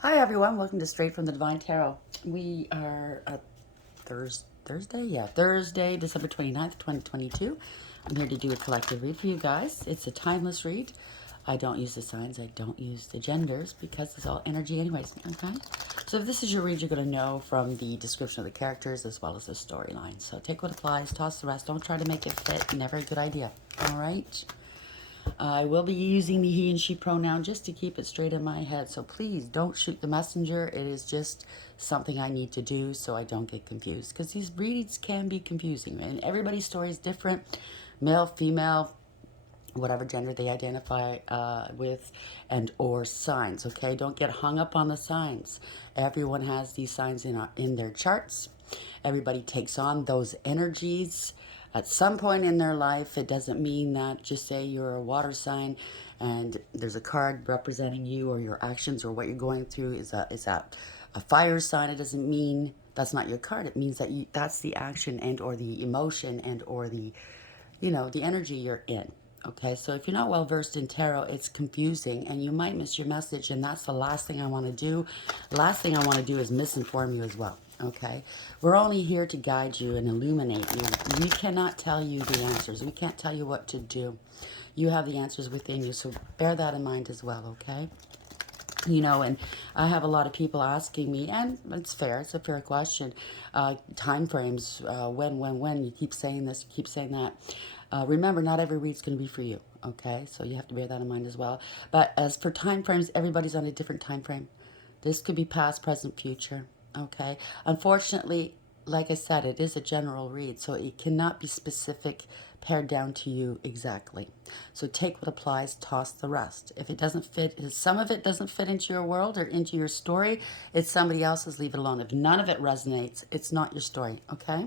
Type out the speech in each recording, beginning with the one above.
Hi everyone, welcome to Straight from the Divine Tarot. We are at Thursday, December 29th, 2022. I'm here to do a collective read for you guys. It's a timeless read. I don't use the signs, I don't use the genders because it's all energy anyways, okay? So if this is your read, you're going to know from the description of the characters as well as the storyline. So take what applies, toss the rest, don't try to make it fit, never a good idea, all right? I will be using the he and she pronoun just to keep it straight in my head. So please don't shoot the messenger. It is just something I need to do so I don't get confused. Because these readings can be confusing. And everybody's story is different. Male, female, whatever gender they identify with, and or signs. Okay, don't get hung up on the signs. Everyone has these signs in their charts. Everybody takes on those energies at some point in their life. It doesn't mean that just say you're a water sign and there's a card representing you or your actions or what you're going through is that a fire sign. It doesn't mean that's not your card. It means that that's the action and or the emotion and or the the energy you're in. Okay, so if you're not well versed in tarot, it's confusing and you might miss your message, and that's the last thing I want to do. The last thing I want to do is misinform you as well. Okay, we're only here to guide you and illuminate you. We cannot tell you the answers, we can't tell you what to do. You have the answers within you, so bear that in mind as well. Okay, and I have a lot of people asking me, and it's fair, it's a fair question, time frames, when, you keep saying this, you keep saying that. Remember, not every read's going to be for you, okay? So you have to bear that in mind as well. But as for time frames, everybody's on a different time frame. This could be past, present, future, okay? Unfortunately, like I said, it is a general read, so it cannot be specific, pared down to you exactly. So take what applies, toss the rest. If it doesn't fit, if some of it doesn't fit into your world or into your story, it's somebody else's, leave it alone. If none of it resonates, it's not your story, okay?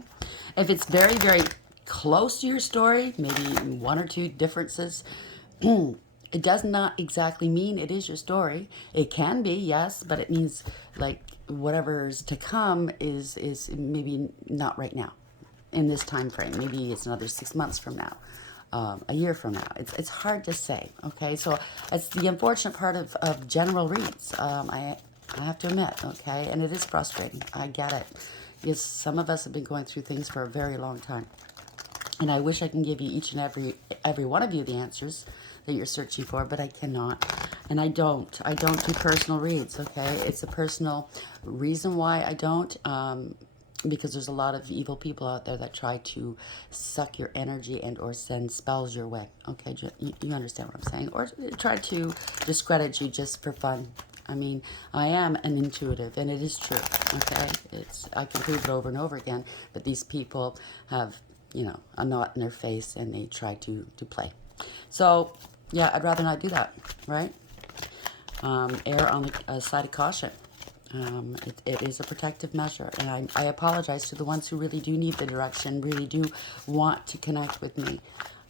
If it's very, very close to your story, maybe one or two differences, it does not exactly mean it is your story. It can be, yes, but it means like whatever's to come is maybe not right now in this time frame. Maybe it's another 6 months from now, a year from now. It's hard to say, okay? So it's the unfortunate part of general reads. I have to admit, okay? And it is frustrating. I get it. Yes, some of us have been going through things for a very long time. And I wish I can give you each and every one of you the answers that you're searching for, but I cannot. And I don't. I don't do personal reads, okay? It's a personal reason why I don't. Because there's a lot of evil people out there that try to suck your energy and or send spells your way. Okay, you understand what I'm saying? Or try to discredit you just for fun. I mean, I am an intuitive, and it is true. Okay, I can prove it over and over again. But these people have, a knot in their face, and they try to play. So, yeah, I'd rather not do that, right? Err on the side of caution. It is a protective measure, and I apologize to the ones who really do need the direction, really do want to connect with me,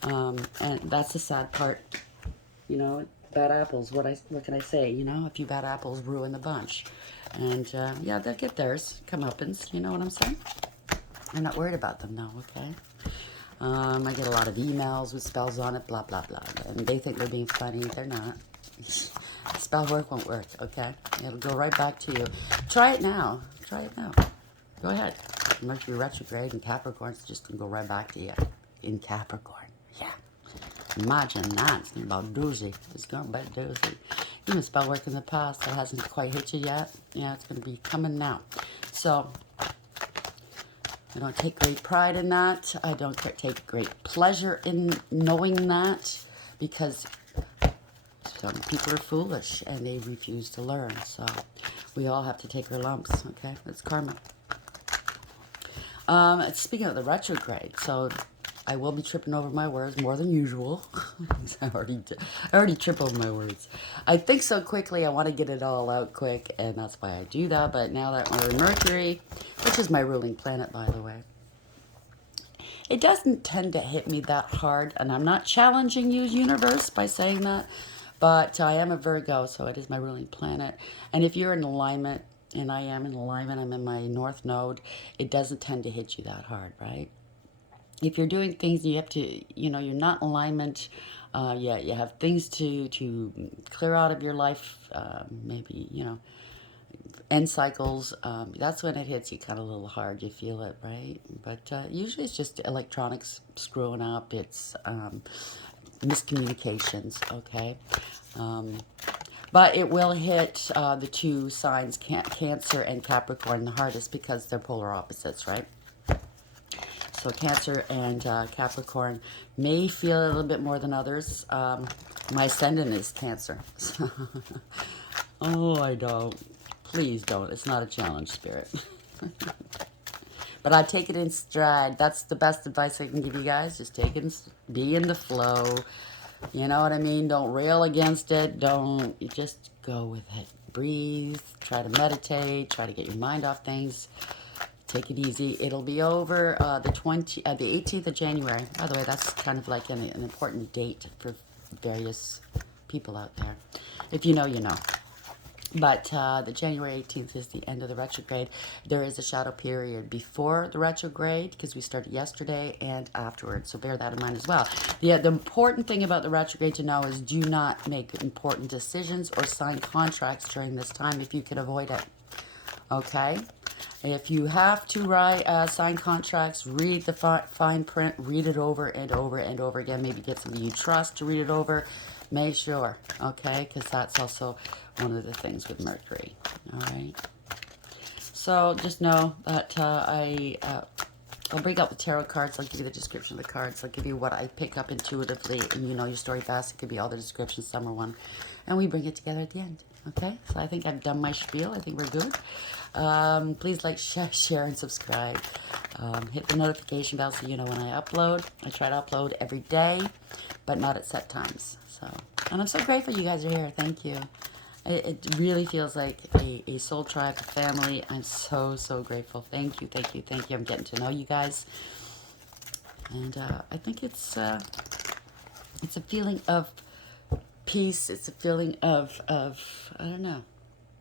and that's the sad part. Bad apples. What can I say? A few bad apples ruin the bunch, and yeah, they'll get theirs. Comeuppance. You know what I'm saying? I'm not worried about them now. Okay. I get a lot of emails with spells on it, blah blah blah, and they think they're being funny. They're not. Spell work won't work, okay? It'll go right back to you. Try it now. Try it now. Go ahead. Mercury retrograde and Capricorn's just going to go right back to you in Capricorn. Yeah. Imagine that. It's about doozy. It's going to be doozy. Even spell work in the past that hasn't quite hit you yet. Yeah, it's going to be coming now. So, I don't take great pride in that. I don't take great pleasure in knowing that because some people are foolish and they refuse to learn. So we all have to take our lumps, okay? It's karma. Speaking of the retrograde, so I will be tripping over my words more than usual. I already trip over my words. I think so quickly, I want to get it all out quick, and that's why I do that. But now that we're in Mercury, which is my ruling planet, by the way, it doesn't tend to hit me that hard, and I'm not challenging you, universe, by saying that, but I am a Virgo, so it is my ruling planet. And if you're in alignment, and I am in alignment, I'm in my North Node, it doesn't tend to hit you that hard, right? If you're doing things, you have to, you're not in alignment, yeah, you have things to clear out of your life, maybe, end cycles, that's when it hits you kind of a little hard. You feel it, right? But usually it's just electronics screwing up. It's miscommunications, okay? But it will hit the two signs, Cancer and Capricorn, the hardest because they're polar opposites, right? So Cancer and Capricorn may feel a little bit more than others. My ascendant is Cancer. Oh, I don't. Please don't. It's not a challenge, Spirit. But I take it in stride. That's the best advice I can give you guys. Just take it, be in the flow. You know what I mean? Don't rail against it. Don't, you just go with it. Breathe. Try to meditate. Try to get your mind off things. Take it easy. It'll be over the 18th of January. By the way, that's kind of like an important date for various people out there. If you know, you know. But the January 18th is the end of the retrograde. There is a shadow period before the retrograde because we started yesterday and afterwards. So bear that in mind as well. The important thing about the retrograde to know is do not make important decisions or sign contracts during this time if you can avoid it. Okay? If you have to sign contracts, read the fine print, read it over and over and over again. Maybe get somebody you trust to read it over. Make sure, okay? Because that's also one of the things with Mercury, all right? So just know that I'll bring out the tarot cards. I'll give you the description of the cards. I'll give you what I pick up intuitively. And you know your story fast. It could be all the descriptions, some or one. And we bring it together at the end. Okay? So I think I've done my spiel. I think we're good. Please like, share, and subscribe. Hit the notification bell so you know when I upload. I try to upload every day, but not at set times. So, and I'm so grateful you guys are here. Thank you. It really feels like a soul tribe, a family. I'm so, so grateful. Thank you, thank you, thank you. I'm getting to know you guys. And I think it's a feeling of peace. It's a feeling of I don't know.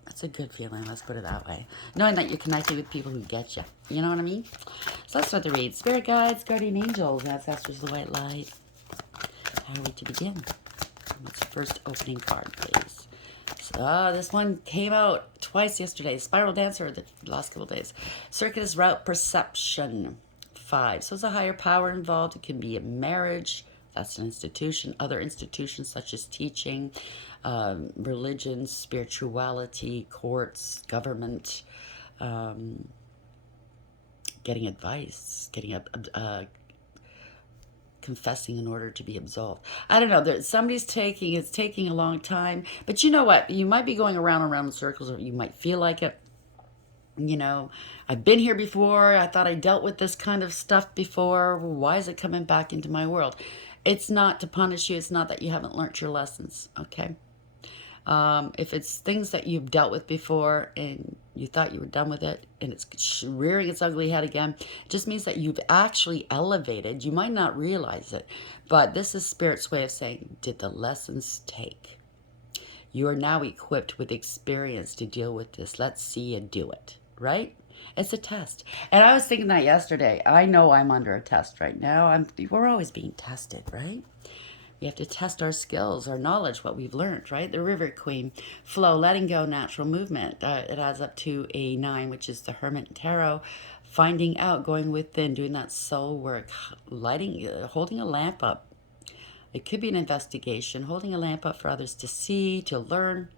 It's a good feeling, let's put it that way. Knowing that you're connected with people who get you. You know what I mean? So let's start the read. Spirit guides, guardian angels, ancestors of the white light. How are we to begin? What's the first opening card, please? So, this one came out twice yesterday. Spiral Dancer, the last couple days. Circuitous Route Perception, 5. So, it's a higher power involved. It can be a marriage. That's an institution. Other institutions such as teaching, religion, spirituality, courts, government, getting advice, getting confessing in order to be absolved. I don't know. Somebody's it's taking a long time. But you know what? You might be going around and around in circles, or you might feel like it. You know, I've been here before. I thought I dealt with this kind of stuff before. Why is it coming back into my world? It's not to punish you. It's not that you haven't learned your lessons, okay? If it's things that you've dealt with before and you thought you were done with it and it's rearing its ugly head again, it just means that you've actually elevated. You might not realize it, but this is Spirit's way of saying, did the lessons take? You are now equipped with experience to deal with this. Let's see you do it, right? It's a test. And I was thinking that yesterday. I know I'm under a test right now. We're always being tested, right? We have to test our skills, our knowledge, what we've learned, right? The River Queen, flow, letting go, natural movement. It adds up to a 9, which is the Hermit Tarot. Finding out, going within, doing that soul work, holding a lamp up. It could be an investigation, holding a lamp up for others to see, to learn.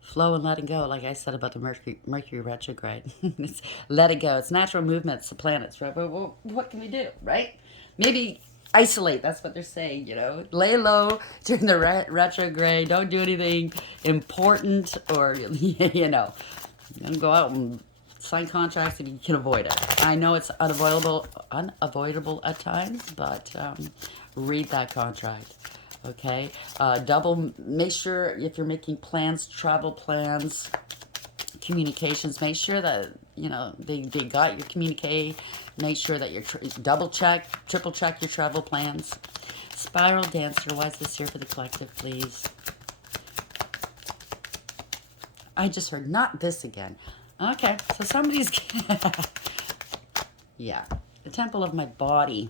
Flow and letting go, like I said about the Mercury retrograde. It's let it go. It's natural movements, the planets, right? But what can we do, right? Maybe isolate. That's what they're saying, you know. Lay low during the retrograde. Don't do anything important or, you know. Don't go out and sign contracts if you can avoid it. I know it's unavoidable at times, but read that contract. Okay, make sure if you're making plans, travel plans, communications, make sure that, you know, they got your communique. Make sure that you're double check, triple check your travel plans. Spiral Dancer, why is this here for the collective, please? I just heard not this again. Okay, so somebody's, yeah, the temple of my body,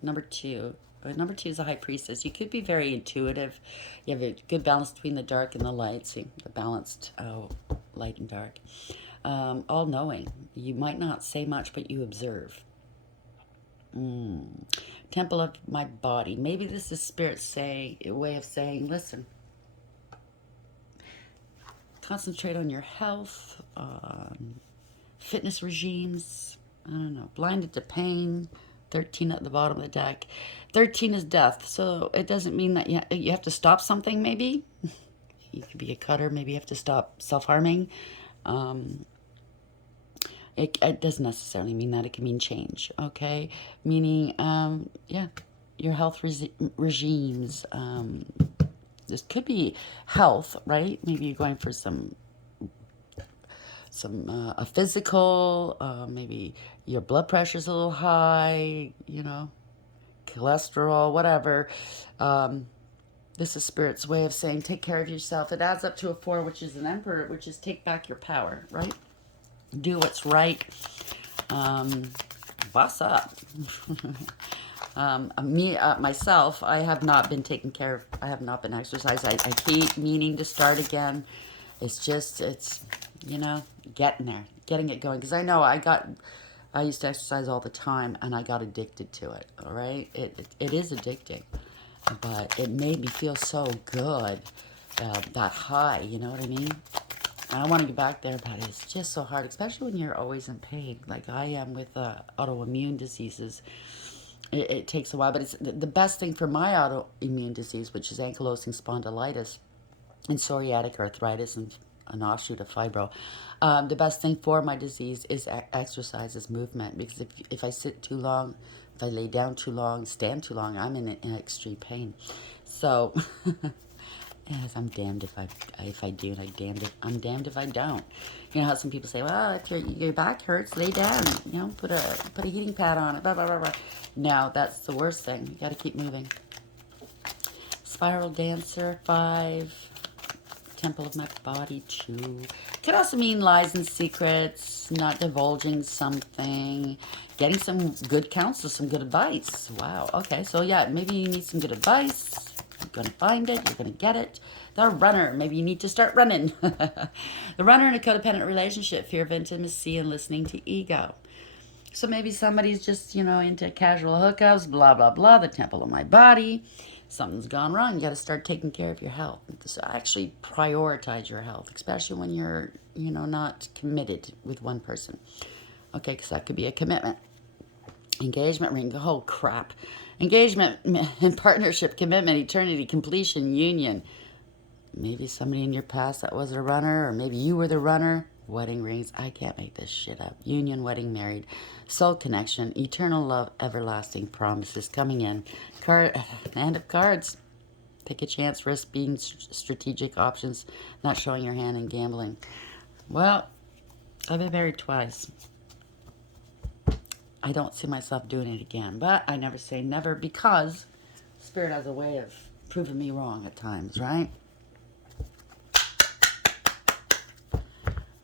number 2. Number 2 is a high priestess. You could be very intuitive. You have a good balance between the dark and the light. See, the balanced light and dark. All knowing. You might not say much, but you observe. Temple of my body. Maybe this is spirit a way of saying, listen, concentrate on your health, fitness regimes. I don't know. Blinded to pain. 13 at the bottom of the deck. 13 is death, so it doesn't mean that you have to stop something, maybe. You could be a cutter. Maybe you have to stop self-harming. It doesn't necessarily mean that. It can mean change, okay? Meaning, yeah, your health regimes. This could be health, right? Maybe you're going for some a physical, maybe your blood pressure's a little high, you know, cholesterol, whatever. This is Spirit's way of saying take care of yourself. It adds up to a 4, which is an Emperor, which is take back your power, right? Do what's right. Boss up. Myself, I have not been taken care of. I have not been exercised. I keep meaning to start again. It's, you know, getting it going. Because I know I used to exercise all the time, and I got addicted to it, all right? It is addicting, but it made me feel so good, that high, you know what I mean? I want to get back there, but it's just so hard, especially when you're always in pain, like I am with autoimmune diseases. It takes a while, but it's the best thing for my autoimmune disease, which is ankylosing spondylitis and psoriatic arthritis and an offshoot of fibro. The best thing for my disease is exercise, is movement, because if I sit too long, if I lay down too long, stand too long, I'm in extreme pain. So, yes, I'm damned if I do, and I'm damned if I don't. You know how some people say, well, if your back hurts, lay down. You know, put a heating pad on it. Blah blah blah blah. No, that's the worst thing. You got to keep moving. Spiral Dancer 5. Temple of my body 2. Could also mean lies and secrets, not divulging something, getting some good counsel, some good advice. Wow. Okay. So yeah, maybe you need some good advice. You're going to find it. You're going to get it. The runner. Maybe you need to start running. The runner in a codependent relationship. Fear of intimacy and listening to ego. So maybe somebody's just, you know, into casual hookups, blah, blah, blah, the temple of my body. Something's gone wrong. You got to start taking care of your health. So actually prioritize your health, especially when you're, you know, not committed with one person. Okay, because that could be a commitment. Engagement ring. Oh, crap. Engagement and partnership, commitment, eternity, completion, union. Maybe somebody in your past that was a runner, or maybe you were the runner. Wedding rings. I can't make this shit up. Union, wedding, married. Soul connection, eternal love, everlasting promises coming in. Hand of cards. Take a chance, risk being strategic options, not showing your hand and gambling. Well, I've been married twice. I don't see myself doing it again, but I never say never, because Spirit has a way of proving me wrong at times, right?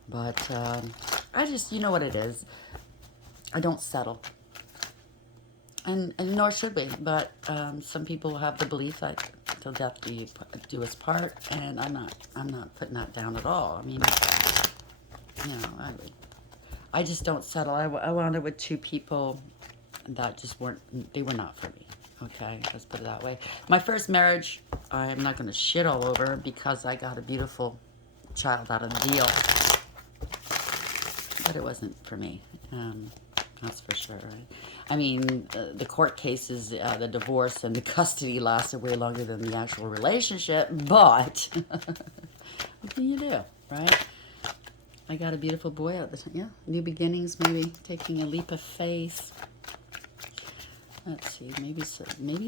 But I just, you know what it is. I don't settle. And nor should we. But some people have the belief that till death do us part, and I'm not putting that down at all. I mean, you know, I just don't settle. I wound up with 2 people that just weren't, they were not for me. Okay, let's put it that way. My first marriage, I'm not going to shit all over, because I got a beautiful child out of the deal. But it wasn't for me. That's for sure, right? I mean, the court cases, the divorce and the custody lasted way longer than the actual relationship, but what can you do, right? I got a beautiful boy out there. Yeah, new beginnings, maybe taking a leap of faith. Let's see, maybe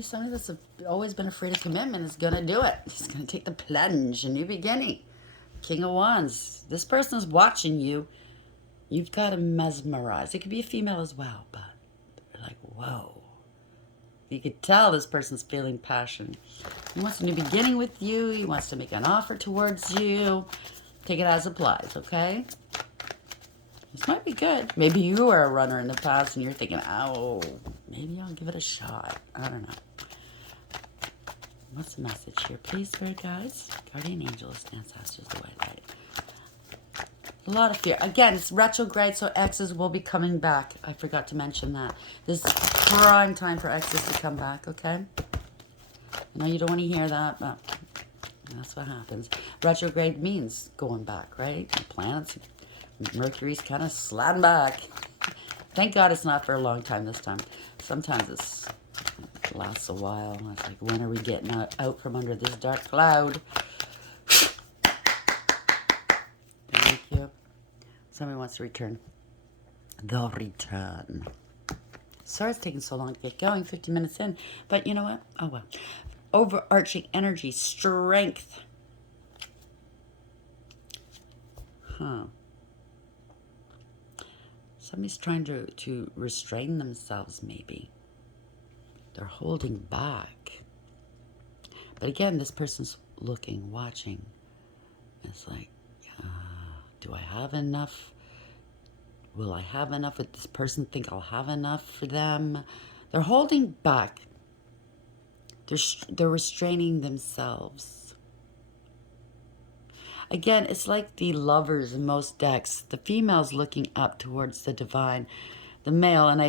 somebody that's always been afraid of commitment is going to do it. He's going to take the plunge, a new beginning. King of Wands. This person's watching you. You've got to mesmerize. It could be a female as well, but they're like, whoa. You could tell this person's feeling passion. He wants a new beginning with you. He wants to make an offer towards you. Take it as applies, okay? This might be good. Maybe you were a runner in the past and you're thinking, oh, maybe I'll give it a shot. I don't know. What's the message here, please, Spirit guides, guardian angels, ancestors, the white light? A lot of fear. Again, it's retrograde, so exes will be coming back. I forgot to mention that. This is prime time for exes to come back, okay? I know you don't want to hear that, but that's what happens. Retrograde means going back, right? The planets, Mercury's kind of sliding back. Thank God it's not for a long time this time. Sometimes it lasts a while. It's like, when are we getting out from under this dark cloud? Thank you. Somebody wants to return. They'll return. Sorry it's taking so long to get going, 50 minutes in. But you know what? Oh well. Overarching energy, strength. Huh. Somebody's trying to restrain themselves, maybe. They're holding back. But again, this person's looking, watching. It's like, do I have enough? Will I have enough? Would this person think I'll have enough for them? They're holding back. They're restraining themselves. Again, it's like the lovers in most decks. The female's looking up towards the divine. The male, and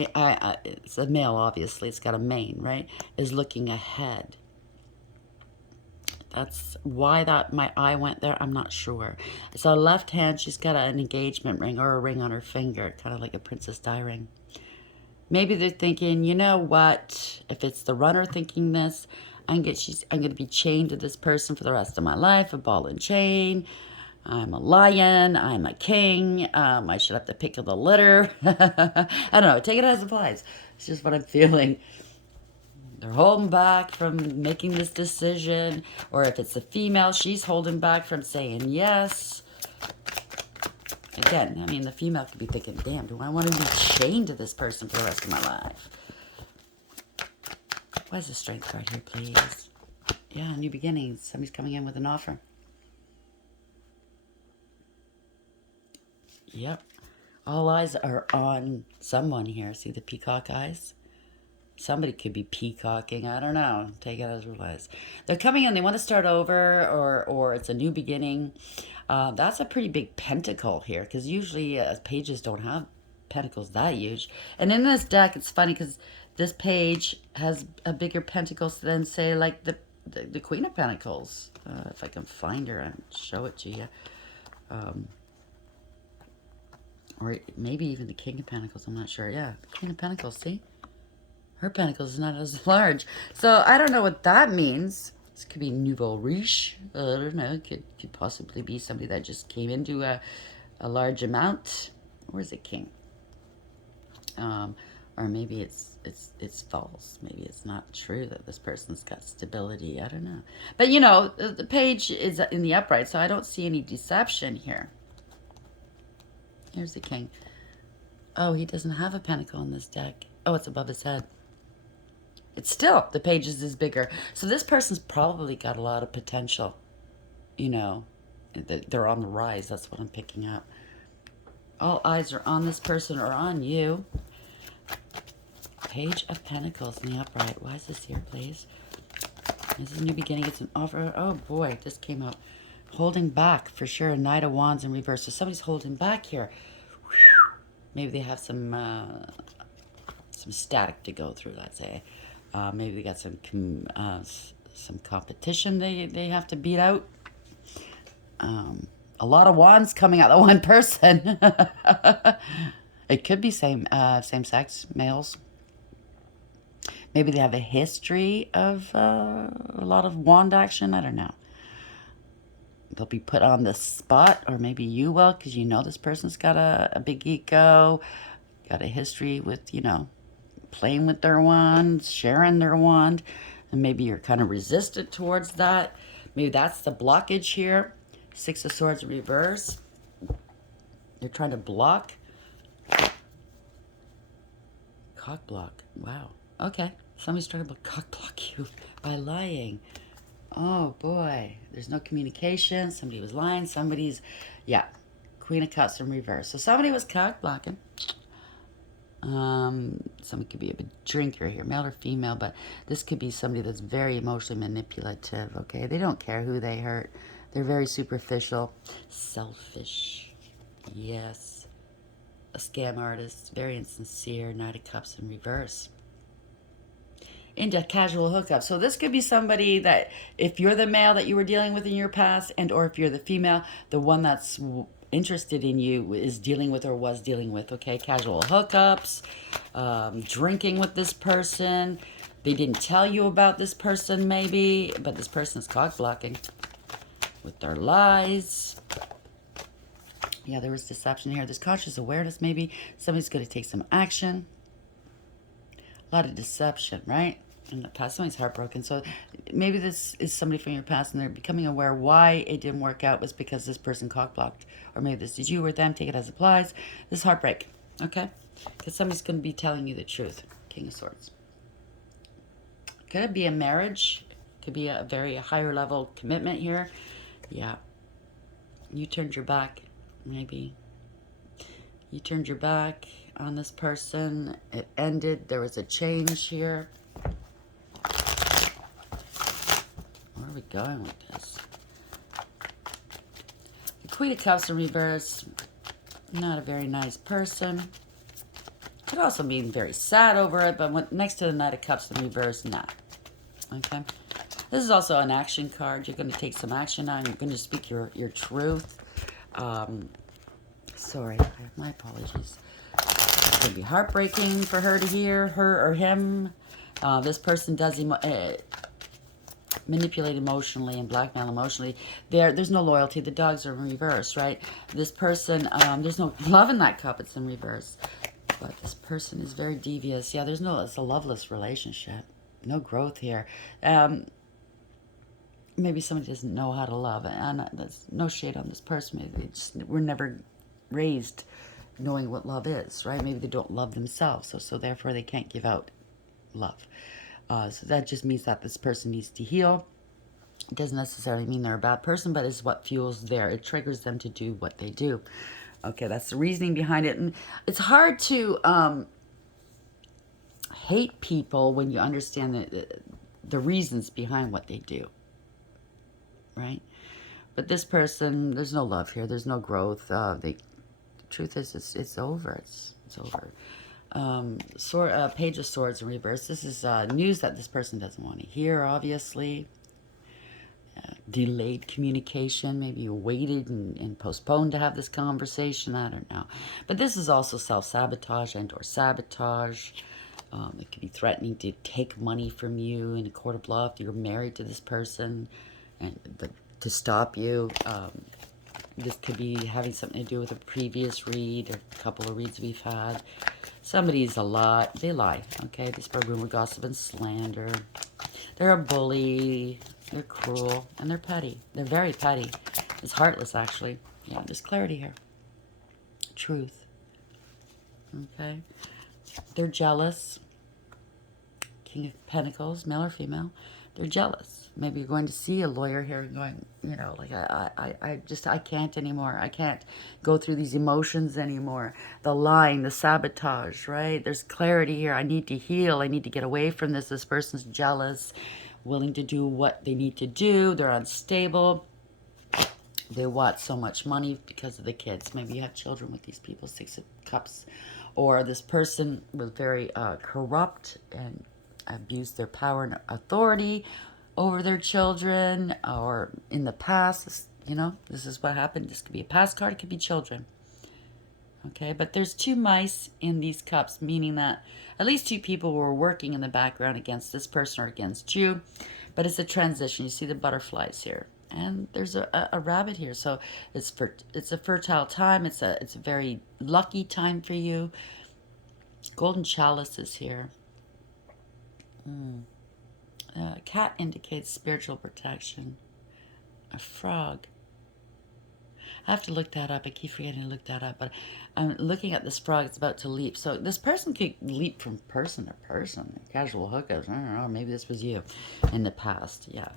it's a male, obviously. It's got a mane, right? Is looking ahead. That's why my eye went there. I'm not sure. I saw left hand. She's got an engagement ring or a ring on her finger, kind of like a Princess Di ring. Maybe they're thinking, you know what? If it's the runner thinking this, I'm going to be chained to this person for the rest of my life, a ball and chain. I'm a lion. I'm a king. I should have to pick of the litter. I don't know. Take it as it applies. It's just what I'm feeling. They're holding back from making this decision. Or if it's a female, she's holding back from saying yes. Again, I mean, the female could be thinking, damn, do I want to be chained to this person for the rest of my life? Why is the strength card here, please? Yeah, new beginnings. Somebody's coming in with an offer. Yep. All eyes are on someone here. See the peacock eyes? Somebody could be peacocking. I don't know. Take it as it lies. They're coming in. They want to start over, or it's a new beginning. That's a pretty big pentacle here, because usually pages don't have pentacles that huge. And in this deck, it's funny because this page has a bigger pentacle than, say, like the Queen of Pentacles. If I can find her and show it to you. Or maybe even the King of Pentacles. I'm not sure. Yeah, the Queen of Pentacles, see? Her pentacle is not as large. So I don't know what that means. This could be nouveau riche. I don't know. It could possibly be somebody that just came into a large amount. Where's the king? Or maybe it's false. Maybe it's not true that this person's got stability. I don't know. But you know, the page is in the upright, so I don't see any deception here. Here's the king. Oh, he doesn't have a pentacle in this deck. Oh, it's above his head. It's still, the pages is bigger. So this person's probably got a lot of potential. You know, they're on the rise. That's what I'm picking up. All eyes are on this person or on you. Page of Pentacles in the upright. Why is this here, please? This is a new beginning. It's an offer. Oh, boy. This came out. Holding back, for sure. Knight of Wands in reverse. So somebody's holding back here. Whew. Maybe they have some static to go through, let's say. Maybe they got some competition they have to beat out. A lot of wands coming out of one person. It could be same-sex males. Maybe they have a history of a lot of wand action. I don't know. They'll be put on the spot, or maybe you will, because you know this person's got a big ego, got a history with, you know, playing with their wand, sharing their wand, and maybe you're kind of resistant towards that. Maybe that's the blockage here. Six of Swords reverse. They're trying to block. Cock block. Wow. Okay. Somebody's trying to cock block you by lying. Oh, boy. There's no communication. Somebody was lying. Somebody's, yeah. Queen of Cups in reverse. So somebody was cock blocking. Somebody could be a drinker here, male or female, but this could be somebody that's very emotionally manipulative, okay? They don't care who they hurt. They're very superficial, selfish. Yes. A scam artist, very insincere, Knight of Cups in reverse. Into casual hookup. So this could be somebody that, if you're the male that you were dealing with in your past, and or if you're the female, the one that's interested in you is dealing with or was dealing with, okay? Casual hookups, drinking with this person. They didn't tell you about this person maybe, but this person is cock blocking with their lies. Yeah, there was deception here. There's conscious awareness maybe. Somebody's going to take some action. A lot of deception, right? In the past, somebody's heartbroken. So maybe this is somebody from your past and they're becoming aware why it didn't work out was because this person cock-blocked. Or maybe this is you or them. Take it as applies. This is heartbreak, okay? Because somebody's going to be telling you the truth. King of Swords. Could it be a marriage? Could be a very higher level commitment here. Yeah. You turned your back, maybe. You turned your back on this person. It ended. There was a change here. Where are we going with this? The Queen of Cups in reverse. Not a very nice person. Could also mean very sad over it, but next to the Knight of Cups in reverse, nah. Okay. This is also an action card. You're going to take some action now. You're going to speak your truth. Sorry, my apologies. It's going to be heartbreaking for her to hear, her or him. This person does manipulate emotionally and blackmail emotionally. There's no loyalty. The dogs are in reverse, right? This person, there's no love in that cup. It's in reverse. But this person is very devious. Yeah, it's a loveless relationship. No growth here. Maybe somebody doesn't know how to love. And there's no shade on this person. Maybe they just were never raised knowing what love is, right? Maybe they don't love themselves. So therefore they can't give out love. So that just means that this person needs to heal. It doesn't necessarily mean they're a bad person, but it's what fuels it triggers them to do what they do. Okay, that's the reasoning behind it. And it's hard to hate people when you understand the reasons behind what they do, right? But this person, there's no love here. There's no growth. The truth is, it's over. It's over. Page of Swords in reverse. This is news that this person doesn't want to hear, obviously. Delayed communication. Maybe you waited and postponed to have this conversation. I don't know. But this is also self-sabotage and or sabotage. It could be threatening to take money from you in a court of law if you're married to this person and to stop you. This could be having something to do with a previous read or a couple of reads we've had. Somebody's they lie, okay? They spread rumor, gossip, and slander. They're a bully, they're cruel, and they're petty. They're very petty. It's heartless, actually. Yeah, there's clarity here. Truth. Okay? They're jealous. King of Pentacles, male or female. They're jealous. Maybe you're going to see a lawyer here and going, like, I can't anymore. I can't go through these emotions anymore. The lying, the sabotage, right? There's clarity here. I need to heal. I need to get away from this. This person's jealous, willing to do what they need to do. They're unstable. They want so much money because of the kids. Maybe you have children with these people, Six of Cups. Or this person was very corrupt and abused their power and authority over their children, or in the past, this is what happened. This could be a past card, it could be children. Okay, but there's two mice in these cups, meaning that at least two people were working in the background against this person or against you, but it's a transition. You see the butterflies here, and there's a rabbit here, so it's a fertile time. It's a very lucky time for you. Golden chalice is here. A cat indicates spiritual protection. A frog. I have to look that up. I keep forgetting to look that up. But I'm looking at this frog. It's about to leap. So this person could leap from person to person. Casual hookups. I don't know. Maybe this was you in the past. Yeah.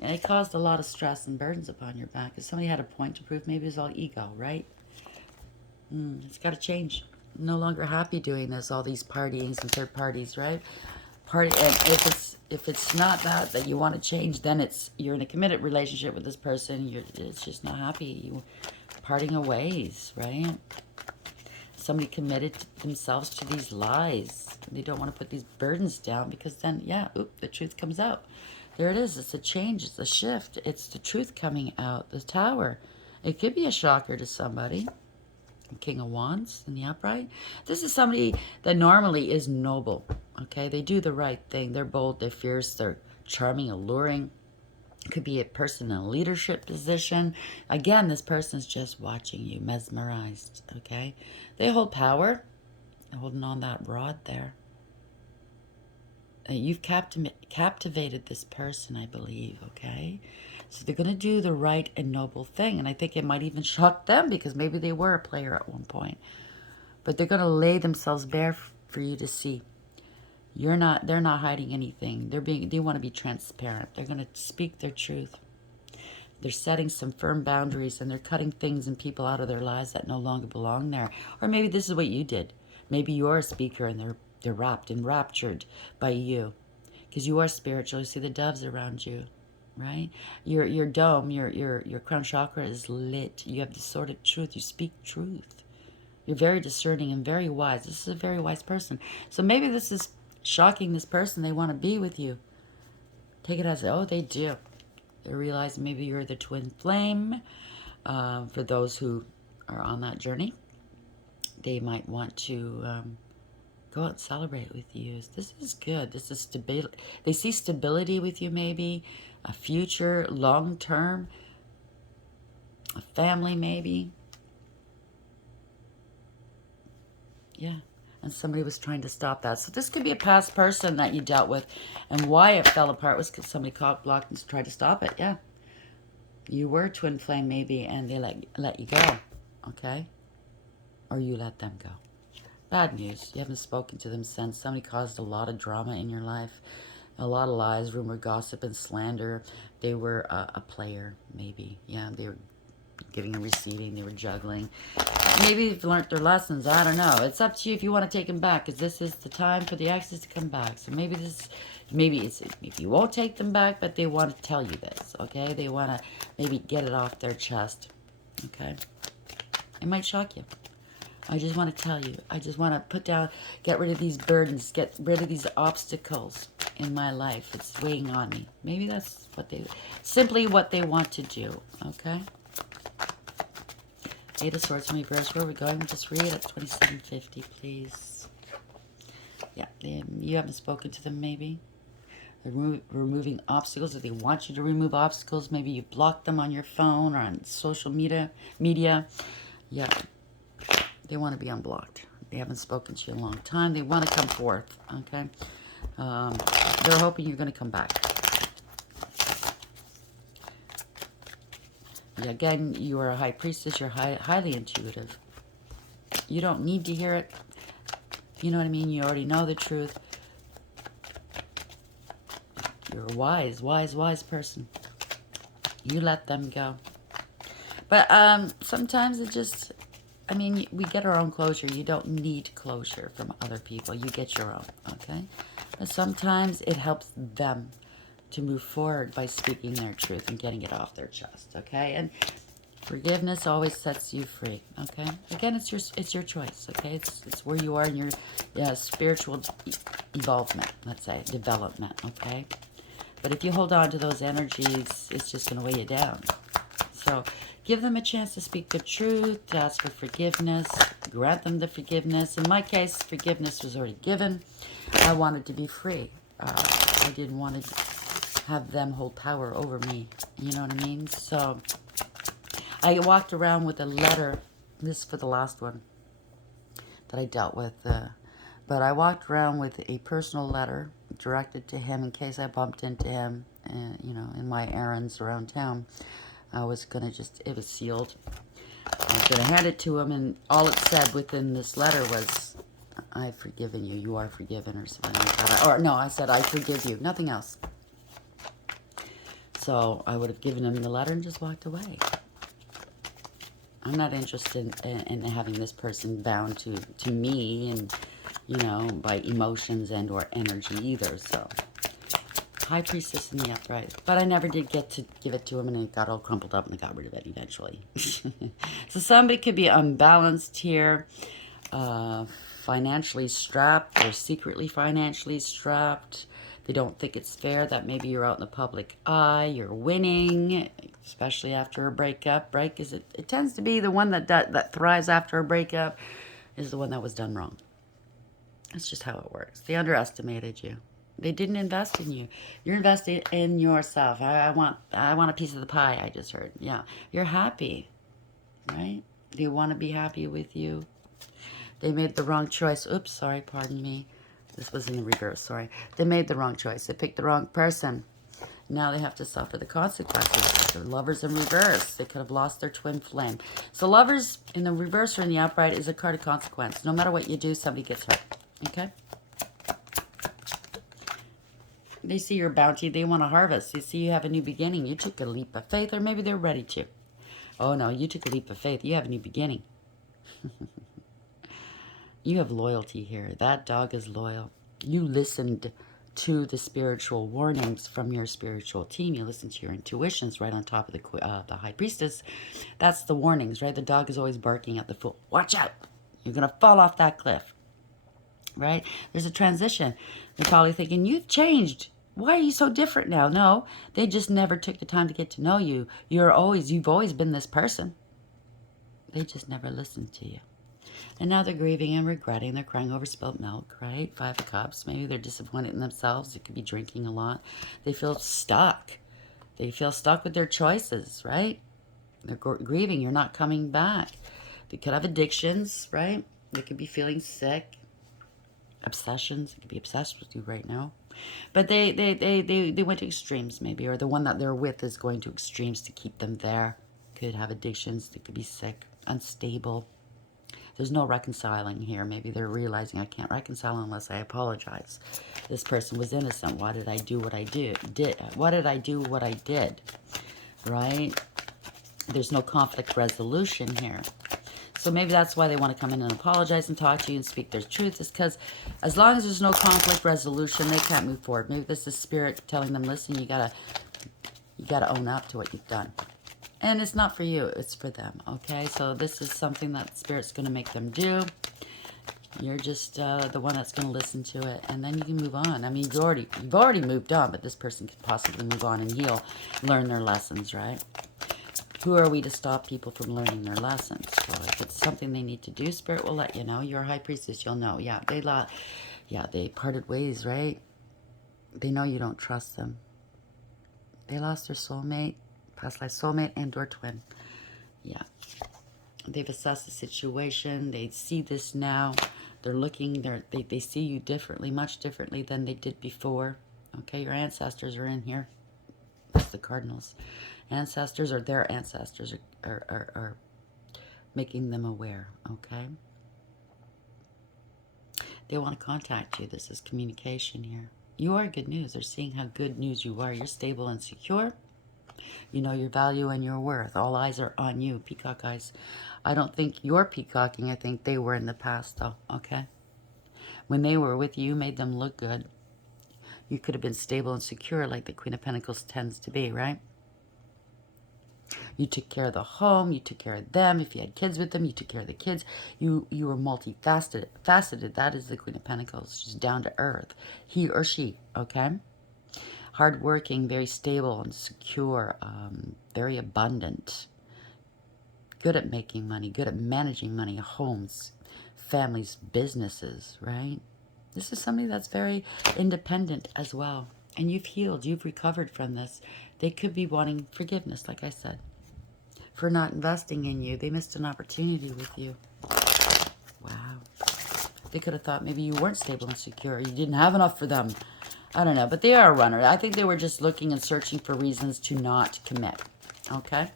And it caused a lot of stress and burdens upon your back. If somebody had a point to prove, maybe it was all ego, right? It's got to change. no longer happy doing this, all these partyings and third parties, right? And if it's not that you want to change, then you're in a committed relationship with this person. It's just not happy. You parting of ways, right? Somebody committed themselves to these lies. They don't want to put these burdens down because then, yeah, the truth comes out. There it is. It's a change. It's a shift. It's the truth coming out. The Tower. It could be a shocker to somebody. King of Wands in the upright. This is somebody that normally is noble. Okay, they do the right thing. They're bold. They're fierce. They're charming, alluring. Could be a person in a leadership position. Again, this person's just watching you, mesmerized. Okay, they hold power. They're holding on that rod there. You've captivated this person, I believe. Okay, so they're going to do the right and noble thing, and I think it might even shock them because maybe they were a player at one point. But they're going to lay themselves bare for you to see. They're not hiding anything. They want to be transparent. They're going to speak their truth. They're setting some firm boundaries and they're cutting things and people out of their lives that no longer belong there. Or maybe this is what you did. Maybe you're a speaker and they're wrapped and raptured by you. Because you are spiritual. You see the doves around you, right? Your dome, your crown chakra is lit. You have the sword of truth. You speak truth. You're very discerning and very wise. This is a very wise person. So maybe this is shocking this person. They want to be with you. Take it as, oh, they do. They realize maybe you're the twin flame. For those who are on that journey, they might want to go out and celebrate with you. This is good. This is stability. They see stability with you, maybe. A future, long-term. A family, maybe. Yeah. And somebody was trying to stop that. So this could be a past person that you dealt with. And why it fell apart was because somebody blocked and tried to stop it. Yeah. You were twin flame maybe and they let you go. Okay? Or you let them go. Bad news. You haven't spoken to them since. Somebody caused a lot of drama in your life. A lot of lies, rumor, gossip, and slander. They were a player maybe. Yeah, they were giving and receiving. They were juggling. Maybe they've learned their lessons. I don't know. It's up to you if you want to take them back, because this is the time for the exes to come back. So maybe if you won't take them back, but they want to tell you this, okay? They want to maybe get it off their chest, okay? It might shock you. I just want to tell you. I just want to get rid of these burdens, get rid of these obstacles in my life. It's weighing on me. Maybe that's simply what they want to do, okay? Eight of Swords in reverse. Where are we going? Just read at 2750, please. Yeah, you haven't spoken to them, maybe. They're removing obstacles. If they want you to remove obstacles, maybe you blocked them on your phone or on social media. Yeah, they want to be unblocked. They haven't spoken to you in a long time. They want to come forth, okay? They're hoping you're going to come back. Yeah, again, you are a high priestess. You're highly intuitive. You don't need to hear it. You know what I mean? You already know the truth. You're a wise person. You let them go. But sometimes it just, I mean, we get our own closure. You don't need closure from other people. You get your own, okay? But sometimes it helps them to move forward by speaking their truth and getting it off their chest, okay? And forgiveness always sets you free, okay? Again, it's your choice, okay? It's where you are in your spiritual evolvement, let's say, development, okay? But if you hold on to those energies, it's just going to weigh you down. So give them a chance to speak the truth, to ask for forgiveness, grant them the forgiveness. In my case, forgiveness was already given. I wanted to be free. I didn't want to have them hold power over me. You know what I mean? So I walked around with a letter. This is for the last one that I dealt with. But I walked around with a personal letter directed to him in case I bumped into him, in my errands around town. I was going to it was sealed. I was going to hand it to him, and all it said within this letter was, I've forgiven you, you are forgiven, or something like that. Or no, I said, I forgive you, nothing else. So I would have given him the letter and just walked away. I'm not interested in having this person bound to me and, you know, by emotions and or energy either. So, High Priestess in the upright. But I never did get to give it to him, and it got all crumpled up, and I got rid of it eventually. So somebody could be unbalanced here, financially strapped. They're secretly financially strapped. They don't think it's fair that maybe you're out in the public eye, you're winning, especially after a breakup, right? Because it tends to be the one that thrives after a breakup is the one that was done wrong. That's just how it works. They underestimated you. They didn't invest in you. You're investing in yourself. I want a piece of the pie, I just heard. Yeah. You're happy, right? They want to be happy with you. They made the wrong choice. Oops, sorry, pardon me. This was in the reverse, sorry. They made the wrong choice. They picked the wrong person. Now they have to suffer the consequences. They're lovers in reverse. They could have lost their twin flame. So lovers in the reverse or in the upright is a card of consequence. No matter what you do, somebody gets hurt. Okay? They see your bounty. They want to harvest. They see you have a new beginning. You took a leap of faith, or maybe they're ready to. Oh, no, you took a leap of faith. You have a new beginning. You have loyalty here. That dog is loyal. You listened to the spiritual warnings from your spiritual team. You listened to your intuitions right on top of the High Priestess. That's the warnings, right? The dog is always barking at the fool. Watch out. You're going to fall off that cliff. Right? There's a transition. They're probably thinking, you've changed. Why are you so different now? No, they just never took the time to get to know you. You've always been this person. They just never listened to you. And now they're grieving and regretting. They're crying over spilt milk, right? 5 of Cups. Maybe they're disappointed in themselves. It could be drinking a lot. They feel stuck. They feel stuck with their choices, right? They're grieving. You're not coming back. They could have addictions, right? They could be feeling sick. Obsessions. They could be obsessed with you right now. But they went to extremes maybe, or the one that they're with is going to extremes to keep them there. Could have addictions. They could be sick, unstable. There's no reconciling here. Maybe they're realizing I can't reconcile unless I apologize. This person was innocent. Why did I do what I did? Why did I do what I did? Right? There's no conflict resolution here. So maybe that's why they want to come in and apologize and talk to you and speak their truth. Is because as long as there's no conflict resolution, they can't move forward. Maybe this is spirit telling them, listen, you gotta own up to what you've done. And it's not for you, it's for them, okay? So this is something that Spirit's going to make them do. You're just the one that's going to listen to it, and then you can move on. I mean, you've already moved on, but this person could possibly move on and heal, learn their lessons, right? Who are we to stop people from learning their lessons? So if it's something they need to do, Spirit will let you know. You're a High Priestess, you'll know. Yeah, they parted ways, right? They know you don't trust them. They lost their soulmate. Past life soulmate and or twin. Yeah. They've assessed the situation. They see this now. They're looking. They see you differently, much differently than they did before. Okay, your ancestors are in here. That's the cardinals. Ancestors or their ancestors are making them aware. Okay. They want to contact you. This is communication here. You are good news. They're seeing how good news you are. You're stable and secure. You know your value and your worth. All eyes are on you. Peacock eyes. I don't think you're peacocking. I think they were in the past, though. Okay? When they were with you, made them look good. You could have been stable and secure like the Queen of Pentacles tends to be, right? You took care of the home. You took care of them. If you had kids with them, you took care of the kids. You were multifaceted. That is the Queen of Pentacles. She's down to earth. He or she, okay? Hardworking, very stable and secure, very abundant, good at making money, good at managing money, homes, families, businesses, right? This is somebody that's very independent as well. And you've healed, you've recovered from this. They could be wanting forgiveness, like I said, for not investing in you. They missed an opportunity with you. Wow. They could have thought maybe you weren't stable and secure. You didn't have enough for them. I don't know, but they are a runner. I think they were just looking and searching for reasons to not commit, okay?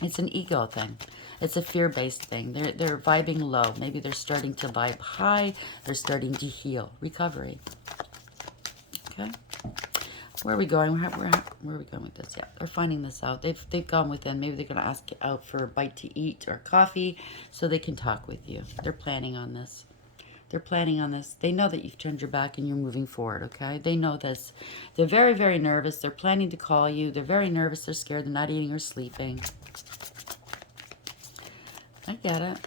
It's an ego thing. It's a fear-based thing. They're vibing low. Maybe they're starting to vibe high. They're starting to heal. Recovery, okay? Where are we going? Where are we going with this? Yeah, they're finding this out. They've gone within. Maybe they're going to ask you out for a bite to eat or coffee so they can talk with you. They're planning on this. They're planning on this. They know that you've turned your back and you're moving forward, okay? They know this. They're very, very nervous. They're planning to call you. They're very nervous. They're scared. They're not eating or sleeping. I get it.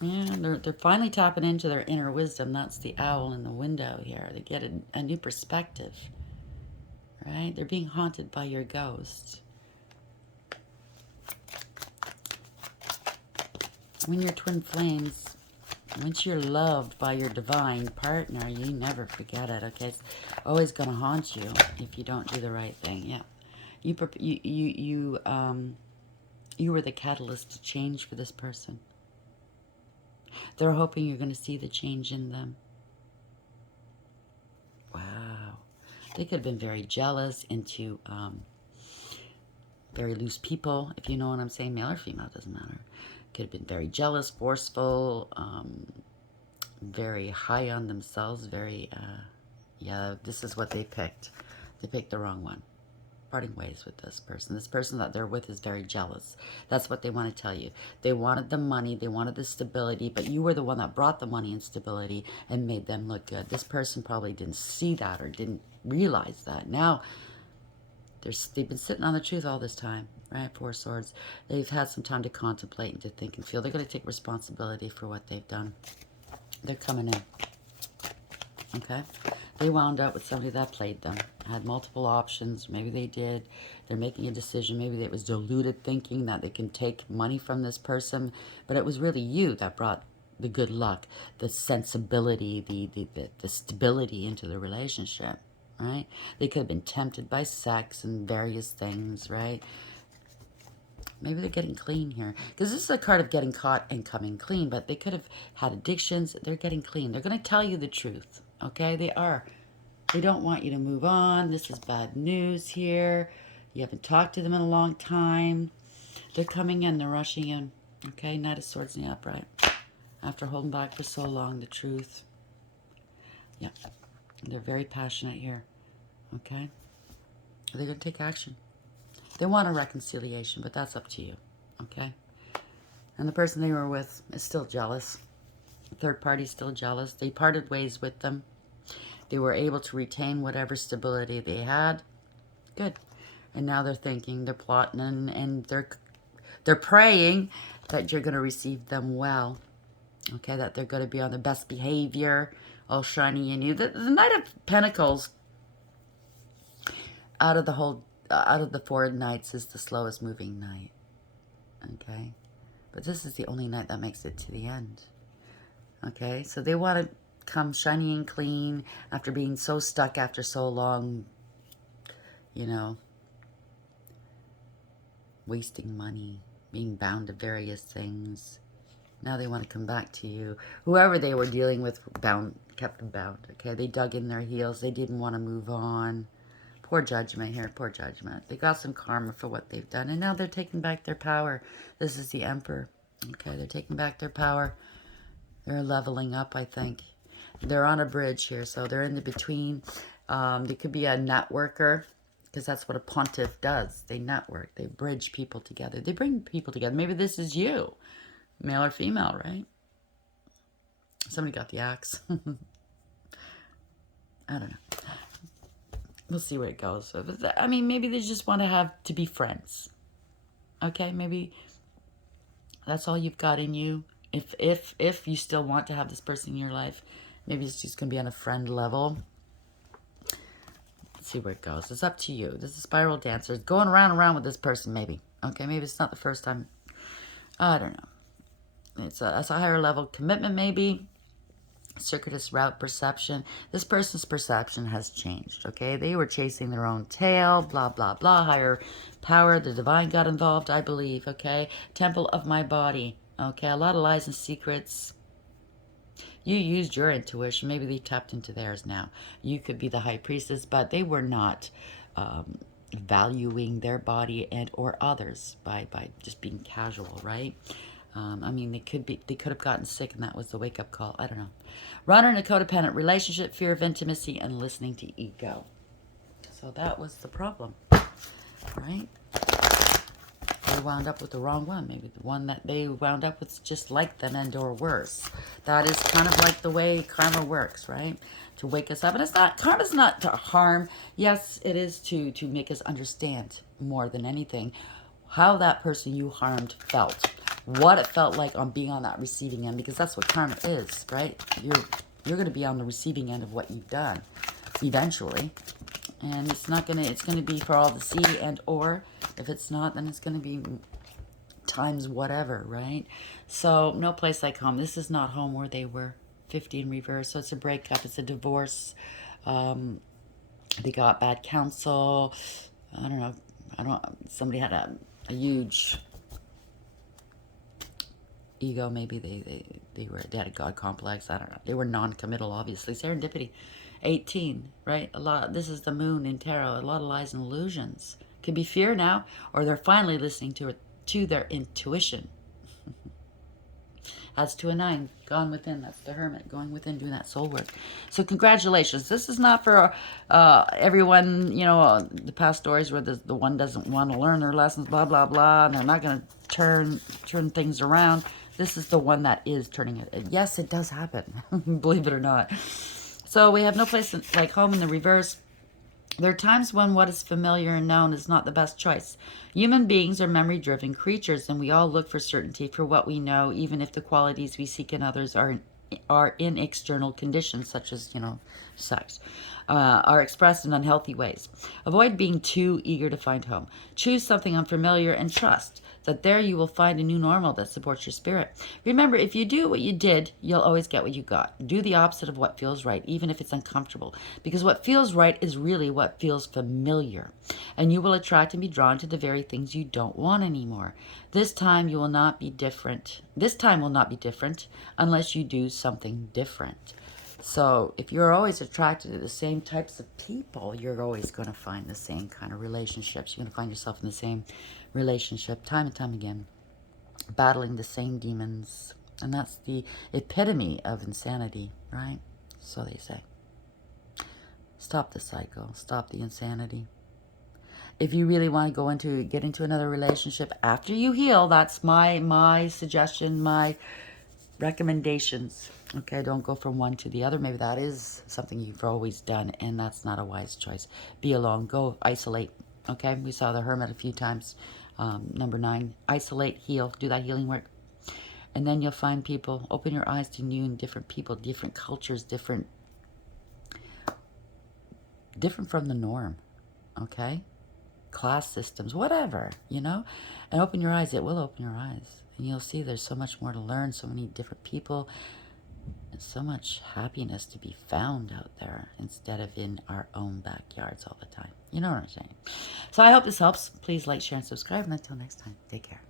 Yeah, they're finally tapping into their inner wisdom. That's the owl in the window here. They get a new perspective, right? They're being haunted by your ghost. When you're twin flames, once you're loved by your divine partner, you never forget it, okay? It's always going to haunt you if you don't do the right thing, yeah. You were the catalyst to change for this person. They're hoping you're going to see the change in them. Wow. They could have been very jealous, into very loose people, if you know what I'm saying. Male or female, doesn't matter. Could have been very jealous, forceful, very high on themselves, very, yeah, this is what they picked. They picked the wrong one. Parting ways with this person. This person that they're with is very jealous. That's what they want to tell you. They wanted the money, they wanted the stability, but you were the one that brought the money and stability and made them look good. This person probably didn't see that or didn't realize that. Now, they've been sitting on the truth all this time, right? Four Swords. They've had some time to contemplate and to think and feel. They're going to take responsibility for what they've done. They're coming in. Okay? They wound up with somebody that played them. Had multiple options. Maybe they did. They're making a decision. Maybe it was deluded thinking that they can take money from this person. But it was really you that brought the good luck, the sensibility, the stability into the relationship, right? They could have been tempted by sex and various things, right? Maybe they're getting clean here. Because this is a card of getting caught and coming clean. But they could have had addictions. They're getting clean. They're going to tell you the truth. Okay? They are. They don't want you to move on. This is bad news here. You haven't talked to them in a long time. They're coming in. They're rushing in. Okay? Knight of Swords in the upright. After holding back for so long, the truth. Yeah. They're very passionate here. Okay? They're going to take action. They want a reconciliation, but that's up to you, okay? And the person they were with is still jealous. The third party's still jealous. They parted ways with them. They were able to retain whatever stability they had. Good. And now they're thinking, they're plotting, and they're praying that you're going to receive them well, okay? That they're going to be on their best behavior, all shiny in you. The Knight of Pentacles, out of the four knights, is the slowest moving knight. Okay? But this is the only knight that makes it to the end. Okay? So they want to come shiny and clean after being so stuck after so long, you know, wasting money, being bound to various things. Now they want to come back to you. Whoever they were dealing with kept them bound. Okay? They dug in their heels. They didn't want to move on. Poor judgment here, poor judgment. They got some karma for what they've done, and now they're taking back their power. This is the Emperor. Okay, they're taking back their power. They're leveling up, I think. They're on a bridge here, so they're in the between. They could be a networker, because that's what a pontiff does. They network. They bridge people together. They bring people together. Maybe this is you, male or female, right? Somebody got the axe. I don't know. We'll see where it goes. I mean, maybe they just want to be friends. Okay, maybe that's all you've got in you. If you still want to have this person in your life, maybe it's just going to be on a friend level. Let's see where it goes. It's up to you. This is Spiral Dancer. It's going around and around with this person, maybe. Okay, maybe it's not the first time. I don't know. It's a higher level commitment, maybe. Circuitous route perception. This person's perception has changed, okay? They were chasing their own tail, blah, blah, blah. Higher power, the divine got involved, I believe, okay? Temple of my body, okay? A lot of lies and secrets. You used your intuition. Maybe they tapped into theirs now. You could be the high priestess, but they were not valuing their body and or others by just being casual, right? I mean, they could have gotten sick, and that was the wake-up call. I don't know. Runner in a codependent relationship, fear of intimacy, and listening to ego. So that was the problem, right? They wound up with the wrong one. Maybe the one that they wound up with just like them and or worse. That is kind of like the way karma works, right? To wake us up. And it's not, karma's not to harm. Yes, it is to make us understand more than anything how that person you harmed felt. What it felt like on being on that receiving end, because that's what karma is, right? You're going to be on the receiving end of what you've done eventually. And it's not going to, it's going to be for all to see and or. If it's not, then it's going to be times whatever, right? So no place like home. This is not home where they were. 50 in reverse. So it's a breakup. It's a divorce. They got bad counsel. I don't know. Somebody had a huge ego. Maybe they had a God complex. I don't know. They were non-committal, obviously. Serendipity. 18, right? A lot. This is the moon in tarot. A lot of lies and illusions. Could be fear now, or they're finally listening to their intuition. Adds to a 9. Gone within. That's the hermit. Going within, doing that soul work. So congratulations. This is not for everyone, you know, the past stories where the one doesn't want to learn their lessons, blah, blah, blah, and they're not going to turn things around. This is the one that is turning it. And yes, it does happen. Believe it or not. So we have no place like home in the reverse. There are times when what is familiar and known is not the best choice. Human beings are memory-driven creatures, and we all look for certainty for what we know, even if the qualities we seek in others are in external conditions, such as, you know, sex, are expressed in unhealthy ways. Avoid being too eager to find home. Choose something unfamiliar and trust that there you will find a new normal that supports your spirit. Remember, if you do what you did, you'll always get what you got. Do the opposite of what feels right, even if it's uncomfortable, because what feels right is really what feels familiar, and you will attract and be drawn to the very things you don't want anymore. This time you will not be different. This time will not be different unless you do something different. So if you're always attracted to the same types of people, you're always going to find the same kind of relationships. You're going to find yourself in the same relationship time and time again, battling the same demons. And that's the epitome of insanity, right? So they say. Stop the cycle. Stop the insanity. If you really want to get into another relationship after you heal, that's my suggestion, my recommendations. Okay, don't go from one to the other. Maybe that is something you've always done, and that's not a wise choice. Be alone. Go isolate. Okay, we saw the hermit a few times. Number 9, isolate, heal, do that healing work. And then you'll find people. Open your eyes to new and different people, different cultures, different from the norm. Okay? Class systems, whatever, you know? And open your eyes. It will open your eyes. And you'll see there's so much more to learn, so many different people, and so much happiness to be found out there instead of in our own backyards all the time. You know what I'm saying? So I hope this helps. Please like, share, and subscribe. And until next time, take care.